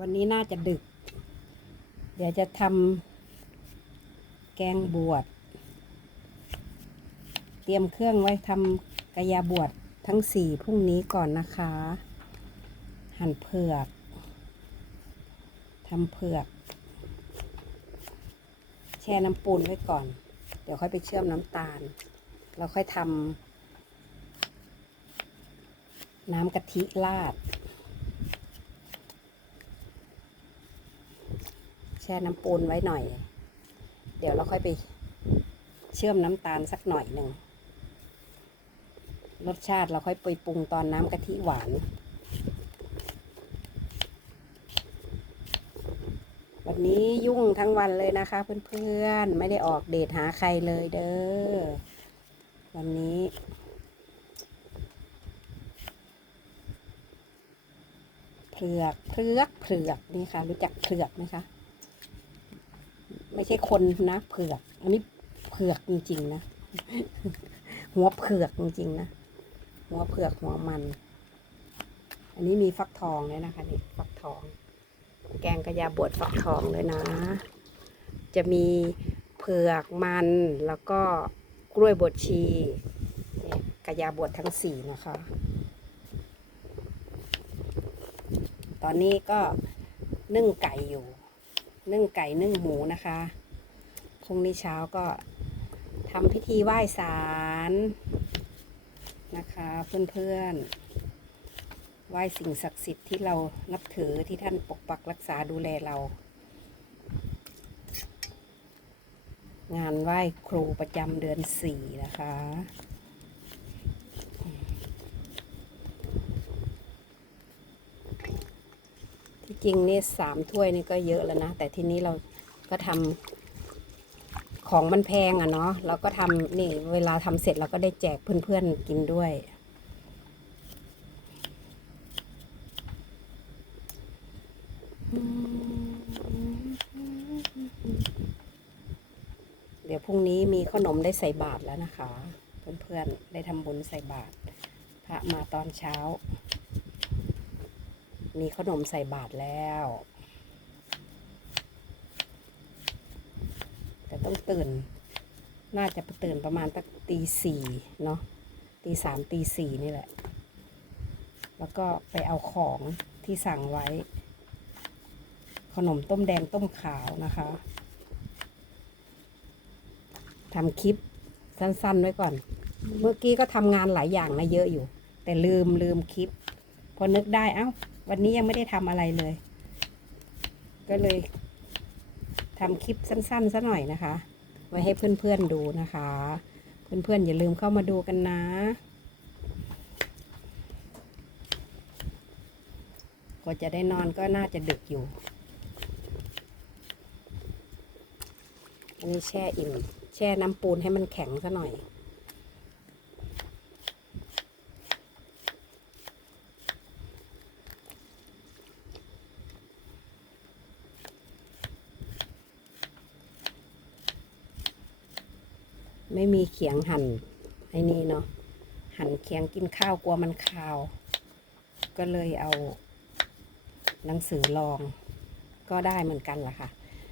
วันนี้น่าจะดึก เดี๋ยวจะทำแกงบวช เตรียมเครื่องไว้ทำกายาบวชทั้งสี่พรุ่งนี้ก่อนนะคะ หั่นเผือกทำเผือก แช่น้ำปูนไว้ก่อน เดี๋ยวค่อยไปเชื่อมน้ำตาล เราค่อยทำน้ำกะทิราด แช่น้ำปูนไว้หน่อย เดี๋ยวเราค่อยไปเชื่อมน้ำตาลสักหน่อยหนึ่ง รสชาติเราค่อยไปปรุงตอนน้ำกะทิหวานวันนี้ยุ่งทั้งวันเลยนะคะเพื่อนๆ ไม่ได้ออกเดทหาใครเลยเด้อ วันนี้ เผือกเผือกเผือกนี่ค่ะ รู้จักเผือกไหมคะ ไม่ใช่คนนะเผือก อันนี้เผือกจริงๆนะ หัวเผือกจริงๆนะ หัวเผือกหัวมัน อันนี้มีฟักทองเลยนะคะนี่ฟักทอง แกงกระยาบวชฟักทองเลยนะ จะมีเผือกมันแล้วก็กล้วยบวชชีเนี่ยกระยาบวชทั้งสี่นะคะ ตอนนี้ก็นึ่งไก่อยู่ นึ่งไก่นึ่งหมูนะคะพรุ่งนี้เช้าก็ทำพิธีไหว้ศาลนะคะเพื่อนๆไหว้สิ่งศักดิ์สิทธิ์ที่เรานับถือที่ท่านปกปักรักษาดูแลเรา งานไหว้ครูประจำเดือนสี่นะคะ จริงนี่สามถ้วยนี่ก็เยอะแล้วนะ แต่ทีนี้เราก็ทำของมันแพงอะเนาะเราก็ทำนี่ เวลาทำเสร็จเราก็ได้แจกเพื่อนๆกินด้วย เดี๋ยวพรุ่งนี้มีขนมได้ใส่บาตรแล้วนะคะ เพื่อนๆได้ทำบุญใส่บาตรพระมาตอนเช้า มีขนมใส่บาตรแล้ว แต่ต้องตื่น น่าจะตื่นประมาณตั้งตีสี่เนาะตีสามตีสี่นี่แหละ แล้วก็ไปเอาของที่สั่งไว้ ขนมต้มแดงต้มขาวนะคะทำคลิปสั้นๆไว้ก่อน เมื่อกี้ก็ทำงานหลายอย่างนะเยอะอยู่ แต่ลืมลืมคลิป พอนึกได้เอ้า วันนี้ยังไม่ได้ทำอะไรเลย ก็เลยทำคลิปสั้นๆซะหน่อยนะคะ ไว้ให้เพื่อนๆดูนะคะ เพื่อนๆอย่าลืมเข้ามาดูกันนะกว่าจะได้นอนก็น่าจะดึกอยู่ อันนี้แช่อิ่ม แช่น้ำปูนให้มันแข็งซะหน่อย ไม่มีเขียงหั่นไอ้นี่เนาะหั่นเขียงกินข้าวกลัวมันคาว ก็เลยเอาหนังสือลองก็ได้เหมือนกันล่ะค่ะ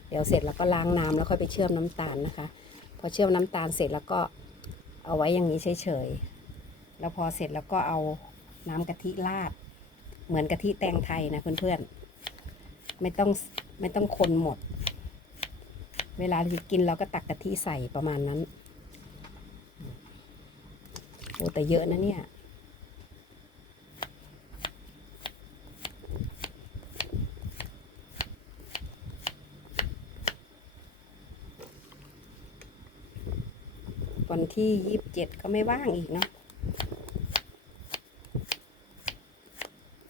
เดี๋ยวเสร็จแล้วก็ล้างน้ำแล้วค่อยไปเชื่อมน้ำตาลนะคะ พอเชื่อมน้ำตาลเสร็จแล้วก็เอาไว้อย่างนี้เฉยๆแล้วพอเสร็จแล้วก็เอาน้ำกะทิราด เหมือนกะทิแตงไทยนะเพื่อนๆไม่ต้องไม่ต้องคนหมด เวลาที่กินเราก็ตักกะทิใส่ประมาณนั้น แต่เยอะนะเนี่ย วันที่ยี่สิบเจ็ดก็ไม่ว่างอีกเนาะ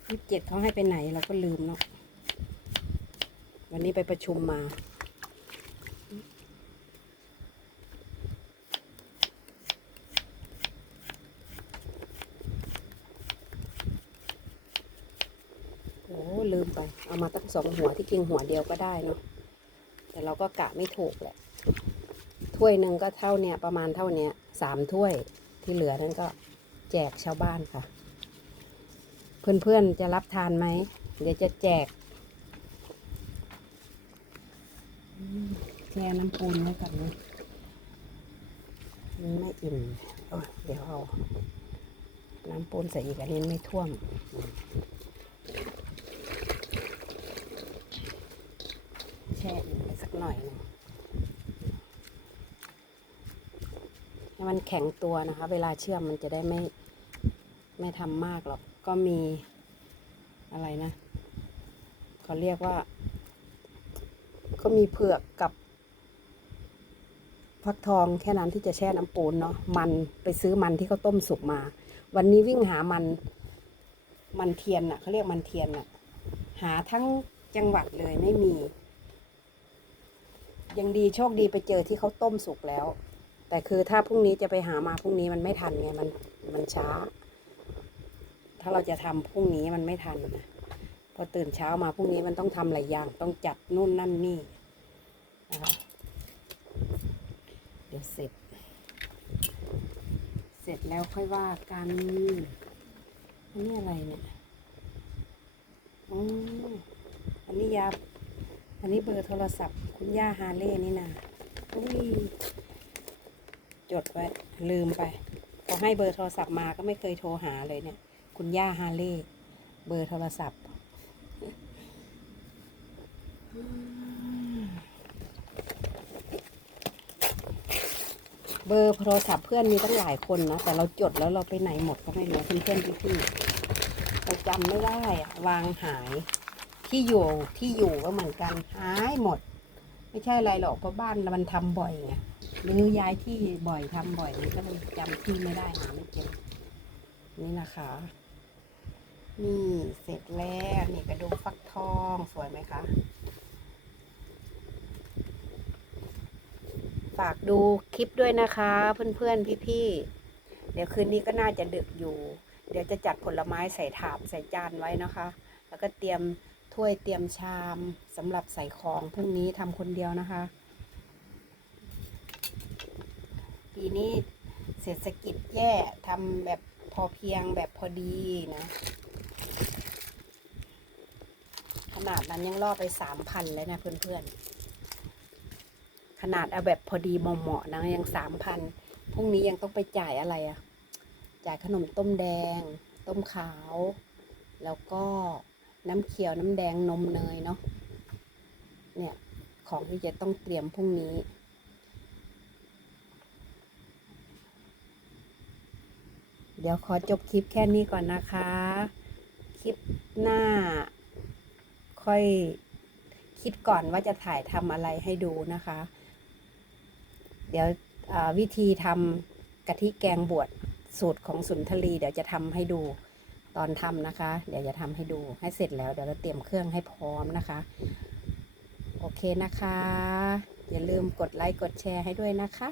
ยี่สิบเจ็ดเขาให้ไปไหนเราก็ลืมเนาะวันนี้ไปประชุมมา โอ้ลืมไป เอามาตั้งสองหัวที่จริงหัวเดียวก็ได้เนาะแต่เราก็กะไม่ถูกแหละ ถ้วยหนึ่งก็เท่าเนี้ยประมาณเท่าเนี้ยสามถ้วยที่เหลือนั้นก็แจกชาวบ้านค่ะ เพื่อนๆจะรับทานไหม เดี๋ยวจะแจกแช่น้ำปูนไว้ก่อนนะไม่อิ่มเดี๋ยวเอา น้ำปูนใส่อีกอันนี้ไม่ท่วมอืมแช่อิ่มไปสัก หน่อยนึงให้มันแข็งตัวนะคะ เวลาเชื่อมมันจะได้ไม่ไม่ทำมากหรอก ก็มีอะไรนะเขาเรียกว่า ก็มีเผือกกับฟักทองแค่นั้นที่จะแช่น้ำปูนเนาะมันไปซื้อมันที่เขาต้มสุกมา วันนี้วิ่งหามัน มันเทียนอะเขาเรียกมันเทียนอะหาทั้งจังหวัดเลยไม่มี ยังดีโชคดีไปเจอที่เขาต้มสุกแล้ว แต่คือถ้าพรุ่งนี้จะไปหามาพรุ่งนี้มันไม่ทันไงมันมันช้า ถ้าเราจะทำพรุ่งนี้มันไม่ทันนะพอตื่นเช้ามาพรุ่งนี้มันต้องทำหลายอย่าง ต้องจัดนู่นนั่นนี่นะคะเดี๋ยวเสร็จ เสร็จแล้วค่อยว่ากันอันนี้อะไรเนี่ยอ๋ออันนี้ยา อันนี้เบอร์โทรศัพท์ คุณย่าฮาเล่นี่นะอุ้ยจดไว้ ลืมไปพอให้เบอร์โทรศัพท์มาก็ไม่เคยโทรหาเลยเนี่ย คุณย่าฮาเล่เบอร์โทรศัพท์เบอร์โทรศัพท์เพื่อนมีตั้งหลายคนเนาะแต่เราจดแล้วเราไปไหนหมดก็ไม่รู้เพื่อนเพื่อนๆพี่ๆเราจำไม่ได้อะวางหาย ที่อยู่ที่อยู่ก็เหมือนกันหายหมด ไม่ใช่อะไรหรอกเพราะบ้านมันทำบ่อยไงหรือย้ายที่บ่อยทำบ่อยก็เลยจำที่ไม่ได้หาไม่เจอนี่นะคะนี่เสร็จแล้วนี่กระดูกฟักทองสวยไหมคะฝากดูคลิปด้วยนะคะ เพื่อนๆพี่ๆเดี๋ยวคืนนี้ก็น่าจะดึกอยู่ เดี๋ยวจะจัดผลไม้ใส่ถาดใส่จานไว้นะคะ แล้วก็เตรียม ถ้วยเตรียมชามสำหรับใส่ของพรุ่งนี้ทำคนเดียวนะคะ ปีนี้เศรษฐกิจแย่ทำแบบพอเพียงแบบพอดีนะ ขนาดนั้นยังล่อไปสามพันเลยนะเพื่อนๆ ขนาดเอาแบบพอดีเหมาะๆนะยังสามพันพรุ่งนี้ยังต้องไปจ่ายอะไรอะจ่ายขนมต้มแดง ต้มขาว แล้วก็ น้ำเขียวน้ำแดงนมเนยเนาะเนี่ยของที่จะต้องเตรียมพรุ่งนี้เดี๋ยวขอจบคลิปแค่นี้ก่อนนะคะ คลิปหน้า ค่อยคิดก่อนว่าจะถ่ายทำอะไรให้ดูนะคะ เดี๋ยววิธีทำกะทิแกงบวชสูตรของสุนทรีเดี๋ยวจะทำให้ดู ตอนทำนะคะ เดี๋ยวจะทำให้ดูให้เสร็จแล้วเดี๋ยวเราเตรียมเครื่องให้พร้อมนะคะ โอเคนะคะ อย่าลืมกดไลค์กดแชร์ให้ด้วยนะคะ